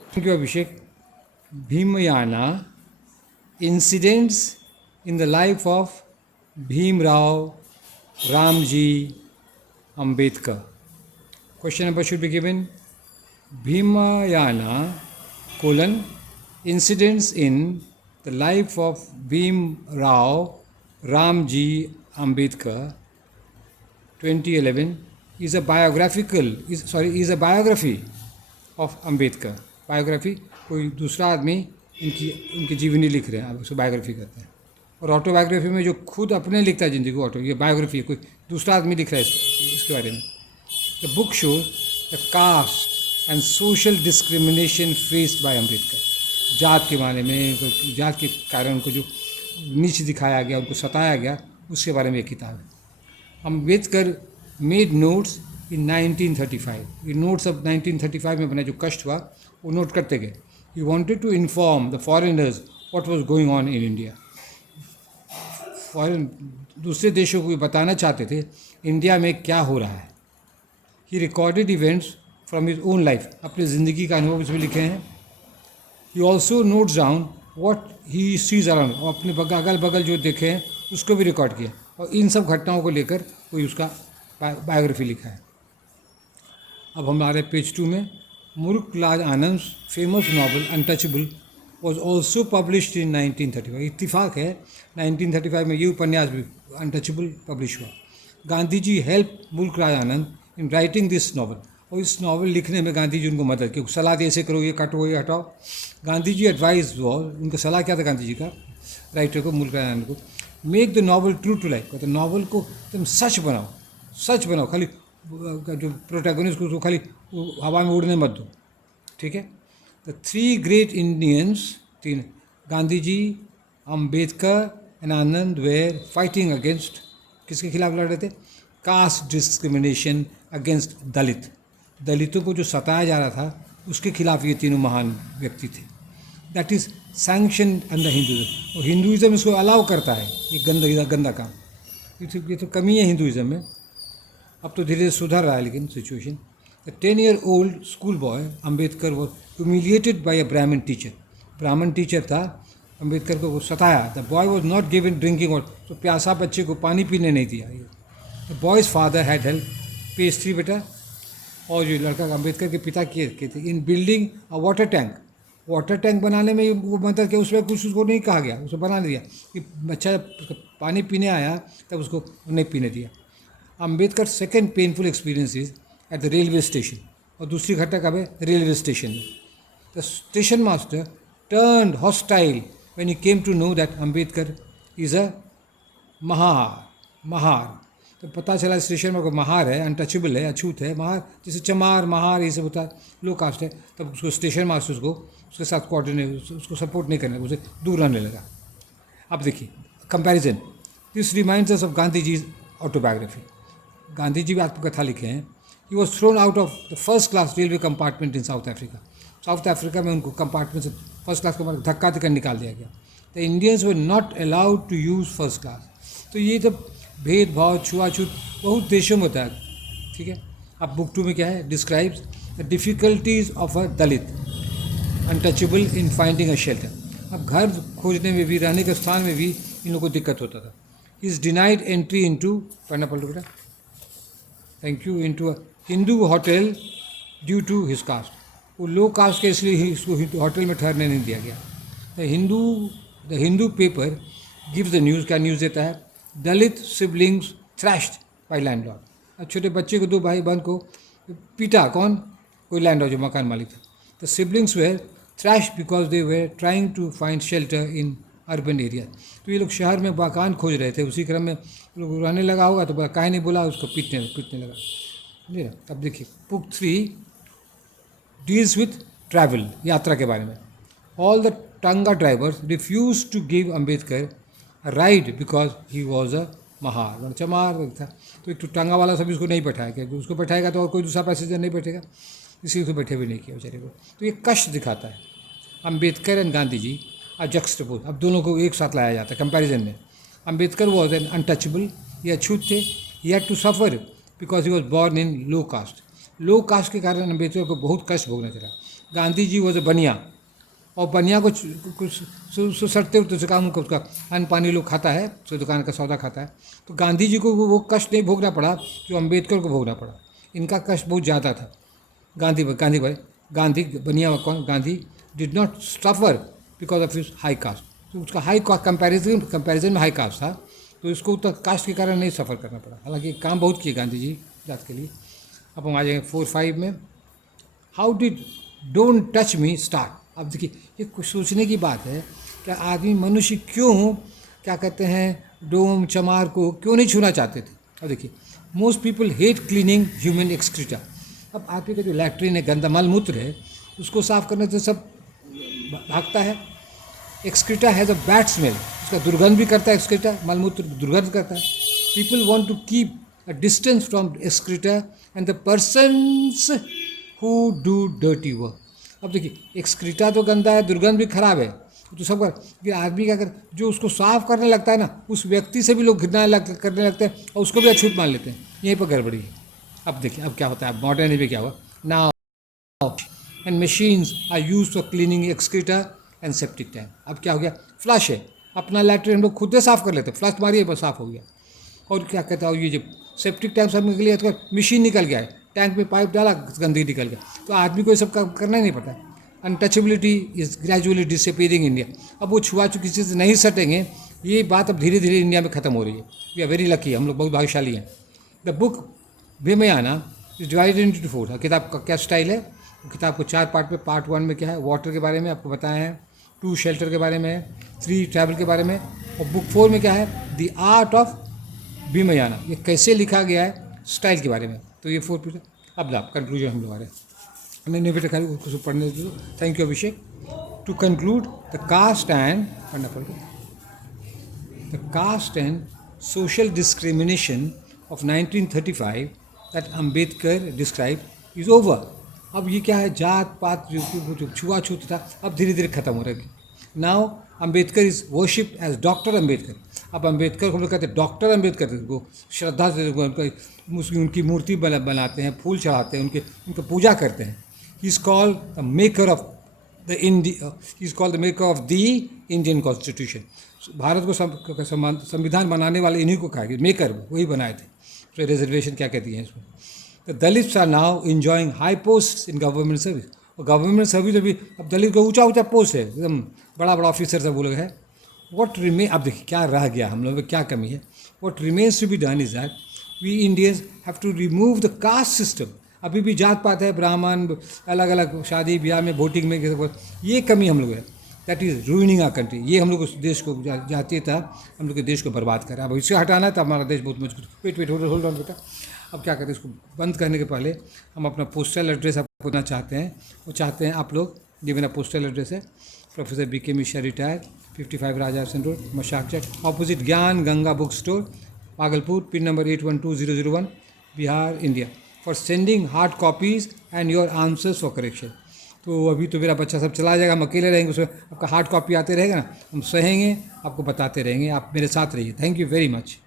Thank you, Abhishek. Bhimayana incidents in the life of Bhim Rao Ramji Ambedkar. Question number should be given Bhimayana colon incidents in the life of Bhim Rao Ramji Ambedkar 2011 is a biography of Ambedkar. Biography कोई दूसरा आदमी इनकी जीवनी लिख रहे हैं, आप उसको बायोग्राफी कहते हैं. और ऑटोबायोग्राफी में जो खुद अपने लिखता है जिंदगी ऑटो, ये बायोग्राफी है, कोई दूसरा आदमी लिख रहा है इसके बारे में. The book shows the caste and social discrimination faced by Ambedkar. जात के बारे में, जात के कारण उनको जो नीच दिखाया गया, उनको सताया गया, उसके बारे में एक किताब है. अम्बेडकर मेड नोट्स इन 1935. ये नोट्स अब 1935 में बना जो कष्ट हुआ वो नोट करते गए. He wanted to inform the foreigners what was going on in India. Foreign दूसरे देशों को बताना चाहते थे इंडिया में क्या हो रहा है. He recorded events from his own life. अपनी ज़िंदगी का अनुभव इसमें लिखे हैं. He also notes down what he sees around. अपने अगल बगल जो देखे हैं उसको भी रिकॉर्ड किया और इन सब घटनाओं को लेकर कोई उसका बायोग्राफी लिखा है. अब हमारे पेज 2 में Mulk Raj Anand famous novel Untouchable was also published in 1935. इत्तिफाक है 1935 में ये उपन्यास भी अनटचेबल पब्लिश हुआ. Gandhi ji help Mulk Raj Anand in writing this novel. और इस नावल लिखने में गांधी जी उनको मदद की, सलाह दी ऐसे करो, ये काटो, ये हटाओ. गांधी जी एडवाइस वॉज, उनका सलाह क्या था गांधी जी का राइटर को, मुल्कराज आनंद को, make the novel true to life. कहते नावल को तुम सच बनाओ, खाली जो प्रोटैगनिस्ट को उसको खाली हवा में उड़ने मत दो. ठीक है. The 3 great Indians, 3 Gandhi ji, Ambedkar and Anand were fighting against, किसके खिलाफ लड़ रहे थे? Caste discrimination against Dalit. दलितों को जो सताया जा रहा था उसके खिलाफ ये तीनों महान व्यक्ति थे. That is sanction under Hinduism. और हिंदुज़म इसको अलाउ करता है. ये गंदा काम, ये तो कमी है हिंदुज़म में. अब तो धीरे धीरे सुधर रहा है लेकिन situation. The 10-year-old school boy Ambedkar was humiliated by a Brahmin teacher. Brahmin teacher था, अम्बेडकर को वो सताया. The boy was not given drinking water. तो प्यासा बच्चे को पानी पीने नहीं दिया. The boy's father had help. Page 3 बेटा. और जो लड़का अम्बेडकर के पिता किए थे इन बिल्डिंग अ वाटर टैंक. वाटर टैंक बनाने में वो मतलब कि उसमें कुछ उसको नहीं कहा गया, उसको बना दिया कि बच्चा जब पानी पीने आया तब उसको नहीं पीने दिया. Ambedkar second painful experience is at the railway station. और दूसरी घटना कब है? रेलवे स्टेशन में. The station master turned hostile when he came to know that Ambedkar is a Mahar. तो पता चला स्टेशन में कोई महार है, अनटचेबल है, अछूत है. महार जैसे चमार, महार, ये सब होता है, लो कास्ट है. तब उसको स्टेशन मास्टर को उसके साथ कोऑर्डिनेट, उसको सपोर्ट नहीं करने, उसे दूर रहने लगा. अब देखिए comparison. This reminds us of Gandhi ji autobiography. Gandhi ji भी आत्मकथा लिखे हैं. He was thrown out of the first class railway compartment in South Africa. South Africa में उनको कंपार्टमेंट से फर्स्ट क्लास कंपार्टमेंट धक्का देकर निकाल दिया गया. The Indians were not allowed to use first class. तो ये जब भेदभाव, छुआछूत बहुत देशों में होता है. ठीक है. अब बुक 2 में क्या है? Describes the difficulties of a Dalit untouchable in finding a shelter. अब घर खोजने में भी, रहने के स्थान में भी इन लोगों को दिक्कत होता था. He is denied entry into, पढ़ना पड़ बेटा, thank you, into a Hindu hotel due to his caste. वो लो कास्ट के इसलिए ही उसको होटल में ठहरने नहीं दिया गया. The Hindu paper gives the news. क्या न्यूज़ देता है? दलित सिबलिंग्स थ्रैश्ड बाय लैंडलॉर्ड. अब छोटे बच्चे को, 2 भाई बहन को पीटा. कौन? कोई लैंडलॉर्ड जो मकान मालिक था. The siblings were thrashed because they were trying to find shelter in urban area. तो ये लोग शहर में मकान खोज रहे थे, उसी क्रम में लोग रहने लगा होगा तो काहे नहीं बोला, उसको पीटने लगा. समझे ना. अब देखिए बुक 3 डील्स विथ ट्रैवल, यात्रा के बारे में. All the tonga drivers refuse to give Ambedkar a ride because he was a Mahar. चमार था तो एक तो टांगा वाला सभी उसको नहीं बैठाया, क्योंकि उसको बैठाएगा तो और कोई दूसरा पैसेंजर नहीं बैठेगा, इसलिए उसको बैठे भी नहीं किया बेचारे को. तो ये कष्ट दिखाता है. Ambedkar and Gandhi ji are juxtapose. अब दोनों को एक साथ लाया जाता है कंपैरिजन में. अम्बेडकर वॉज एन अनटचेबल, ये अछूत थे. He had to suffer because he was born in low caste. Low caste के कारण अम्बेडकर को बहुत कष्ट भोगना चला. गांधी जी वॉज अ बनिया, और बनिया को कुछ सड़ते उठते काम को उसका अन्न पानी लोग खाता है, तो दुकान का सौदा खाता है। तो गांधी जी को वो कष्ट नहीं भोगना पड़ा जो अम्बेडकर को भोगना पड़ा। इनका कष्ट बहुत ज़्यादा था। गांधी बनिया कौन, Gandhi did not suffer because of his high cast. तो उसका हाई कंपैरिजन में हाई कास्ट था, तो इसको तो कास्ट के कारण नहीं सफ़र करना पड़ा। हालांकि काम बहुत किए गांधी जी जात के लिए। अब हम आ जाएंगे 4-5 में। How did don't touch me start. अब देखिए, ये कुछ सोचने की बात है कि आदमी मनुष्य क्यों, क्या कहते हैं, डोम चमार को क्यों नहीं छूना चाहते थे। अब देखिए, most people hate cleaning human excreta. अब आपके का जो लैट्रिन है, गंदा मल मूत्र है, उसको साफ करने से सब भागता है। Excreta has a bad smell, उसका दुर्गंध भी करता है। एक्सक्रीटा मलमूत्र दुर्गंध करता है। People want to keep a distance from excreta and the persons who do dirty work. अब देखिए, एक्सक्रीटा तो गंदा है, दुर्गंध भी खराब है, तो सब कर आदमी क्या कर, जो उसको साफ करने लगता है ना, उस व्यक्ति से भी लोग घृणा करने लगते हैं और उसको भी अछूत मान लेते हैं। यहीं पर गड़बड़ी है। अब देखिए, अब क्या होता है, मॉडर्न में क्या हुआ now, and machines are use for cleaning excreta and septic tank. अब क्या हो गया, फ्लश है, अपना लैट्रिन हम लोग खुद से साफ कर लेते हैं, फ्लश मारिए बस साफ हो गया। और क्या कहता है, ये जब सेप्टिक टैंक सब निकल गया तो मशीन निकल गया है, टैंक में पाइप डाला, गंदगी निकल गया, तो आदमी को ये सब करना ही नहीं पड़ता। Untouchability is gradually disappearing India. अब वो छुआ-छूत किसी से नहीं सटेंगे, ये बात अब धीरे धीरे इंडिया में ख़त्म हो रही है। वी आर वेरी लकी, हम लोग बहुत भाग्यशाली हैं। The book Bhimayana is divided into 4। किताब का क्या स्टाइल है, किताब को 4 पार्ट में, पार्ट 1 में क्या है, वाटर के बारे में आपको बताया है, 2 शेल्टर के बारे में है, 3 ट्रैवल के बारे में, और बुक 4 में क्या है, द आर्ट ऑफ बेमयाना, ये कैसे लिखा गया है, स्टाइल के बारे में। तो ये 4 पीछे। अब लाभ कंक्लूजन हम लोग आ रहे हैं, नहीं बेटा खाली उसको पढ़ने दो। Thank you Abhishek. To conclude, the caste and पढ़ना पड़ेगा, the caste and social discrimination of 1935 that Ambedkar describe is over. अब ये क्या है, जात पात जो छुआछूत था, अब धीरे धीरे खत्म हो रहा है। Now Ambedkar is worship as doctor Ambedkar. अब अम्बेडकर को हम लोग कहते हैं डॉक्टर अम्बेडकर, को श्रद्धा से उनकी मूर्ति बनाते हैं, फूल चढ़ाते हैं, उनकी पूजा करते हैं। He is called the maker of the Indian constitution. Bharat को संविधान बनाने वाले इन्हीं को कहा गया, मेकर वही बनाए थे। तो रिजर्वेशन क्या कहती हैं इसमें। The Dalits are now enjoying high post in government service. और गवर्नमेंट सर्विस अभी अब दलित का ऊंचा ऊंचा पोस्ट है, एकदम बड़ा बड़ा ऑफिसर सब वो लोग है। वॉट रिमेन, अब देखिए क्या रह गया, हम लोग में क्या कमी है। What remains to be done is that we Indians have to remove the caste system. अभी भी जात पात है, ब्राह्मण अलग अलग शादी ब्याह में, वोटिंग में, ये कमी हम लोग है। That is ruining our country. ये हम लोग उस देश को जातीयता हम लोग के देश को बर्बाद कर रहा है। अब इसे हटाना है तो हमारा देश बहुत मजबूत। वेट होल्ड ऑन बेटा। अब क्या करते हैं, इसको बंद करने के पहले हम अपना पोस्टल एड्रेस आपको देना चाहते हैं। वो चाहते हैं आप लोग, ये मेरा पोस्टल एड्रेस है, प्रोफेसर BK मिश्रा रिटायर्ड, 55 राजा हसन रोड, मशाकचक, ऑपोजिट ज्ञान Ganga book store, Bhagalpur, pin number 812001, Bihar, India, for sending hard copies and your answers for correction. तो अभी तो मेरा बच्चा सब चला जाएगा, हम अकेले रहेंगे, उसमें आपका हार्ड कॉपी आते रहेगा ना, हम सहेंगे, आपको बताते रहेंगे, आप मेरे साथ रहिए। Thank you very much.